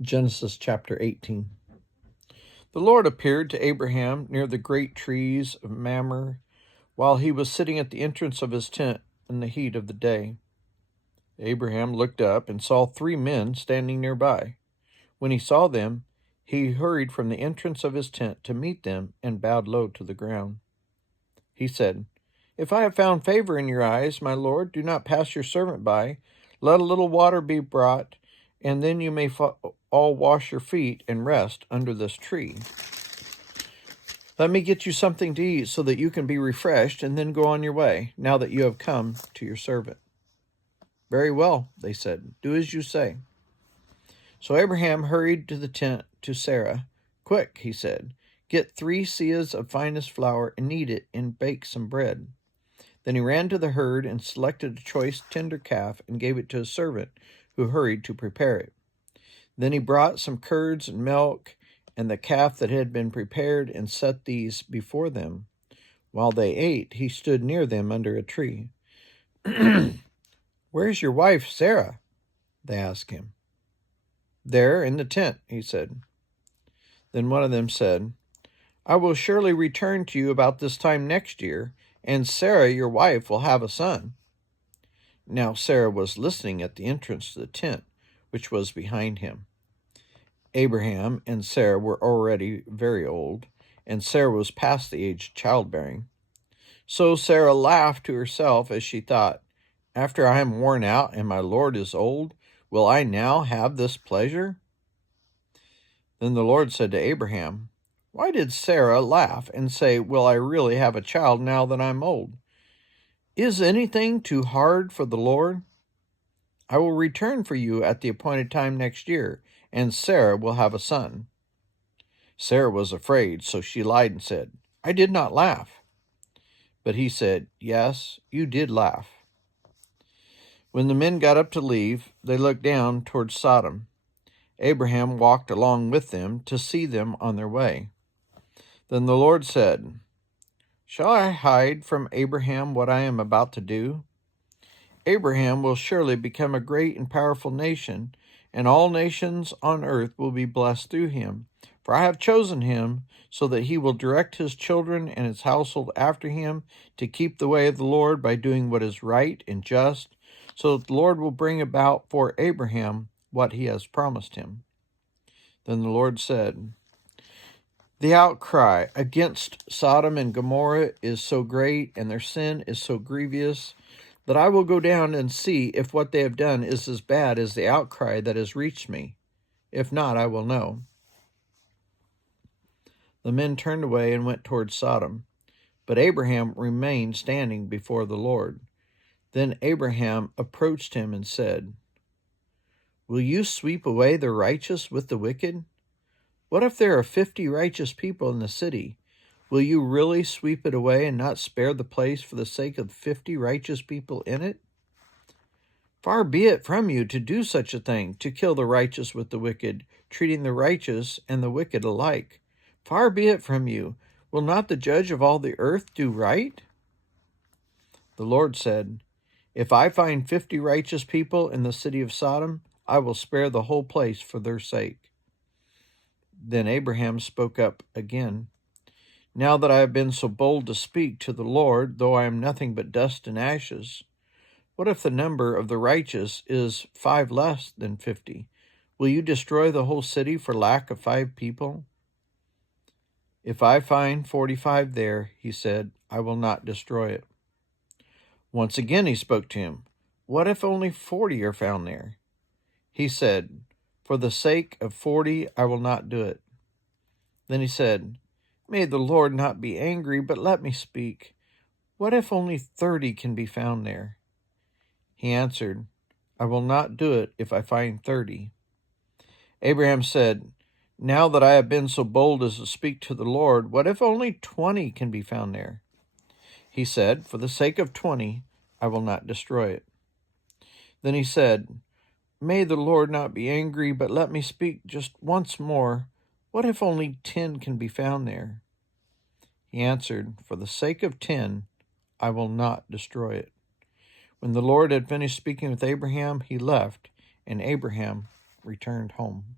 Genesis chapter 18. The Lord appeared to Abraham near the great trees of Mamre while he was sitting at the entrance of his tent in the heat of the day. Abraham looked up and saw 3 men standing nearby. When he saw them, he hurried from the entrance of his tent to meet them and bowed low to the ground. He said, "If I have found favor in your eyes, my Lord, do not pass your servant by. Let a little water be brought, and then you may all wash your feet and rest under this tree. Let me get you something to eat so that you can be refreshed and then go on your way, now that you have come to your servant." "Very well," they said, "do as you say." So Abraham hurried to the tent to Sarah. "Quick," he said, "get 3 seahs of finest flour and knead it and bake some bread." Then he ran to the herd and selected a choice tender calf and gave it to his servant, who hurried to prepare it. Then he brought some curds and milk and the calf that had been prepared and set these before them. While they ate, he stood near them under a tree. "Where's your wife, Sarah?" they asked him. "There in the tent," he said. Then one of them said, "I will surely return to you about this time next year, and Sarah, your wife, will have a son." Now Sarah was listening at the entrance to the tent, which was behind him. Abraham and Sarah were already very old, and Sarah was past the age of childbearing. So Sarah laughed to herself as she thought, "After I am worn out and my Lord is old, will I now have this pleasure?" Then the Lord said to Abraham, "Why did Sarah laugh and say, 'Will I really have a child now that I'm old?' Is anything too hard for the Lord? I will return for you at the appointed time next year, and Sarah will have a son." Sarah was afraid, so she lied and said, "I did not laugh." But he said, "Yes, you did laugh." When the men got up to leave, they looked down toward Sodom. Abraham walked along with them to see them on their way. Then the Lord said, "Shall I hide from Abraham what I am about to do? Abraham will surely become a great and powerful nation, and all nations on earth will be blessed through him. For I have chosen him so that he will direct his children and his household after him to keep the way of the Lord by doing what is right and just, so that the Lord will bring about for Abraham what he has promised him." Then the Lord said, "The outcry against Sodom and Gomorrah is so great, and their sin is so grievous, that I will go down and see if what they have done is as bad as the outcry that has reached me. If not, I will know." The men turned away and went toward Sodom, but Abraham remained standing before the Lord. Then Abraham approached him and said, "Will you sweep away the righteous with the wicked? What if there are 50 righteous people in the city? Will you really sweep it away and not spare the place for the sake of 50 righteous people in it? Far be it from you to do such a thing, to kill the righteous with the wicked, treating the righteous and the wicked alike. Far be it from you. Will not the judge of all the earth do right?" The Lord said, "If I find 50 righteous people in the city of Sodom, I will spare the whole place for their sake." Then Abraham spoke up again, "Now that I have been so bold to speak to the Lord, though I am nothing but dust and ashes, what if the number of the righteous is 5 less than 50? Will you destroy the whole city for lack of 5 people? If I find 45 there," he said, "I will not destroy it." Once again he spoke to him, "What if only 40 are found there?" He said, "For the sake of 40, I will not do it." Then he said, "May the Lord not be angry, but let me speak. What if only 30 can be found there?" He answered, "I will not do it if I find 30. Abraham said, "Now that I have been so bold as to speak to the Lord, what if only 20 can be found there?" He said, "For the sake of 20, I will not destroy it." Then he said, "May the Lord not be angry, but let me speak just once more. What if only 10 can be found there?" He answered, "For the sake of 10, I will not destroy it." When the Lord had finished speaking with Abraham, he left, and Abraham returned home.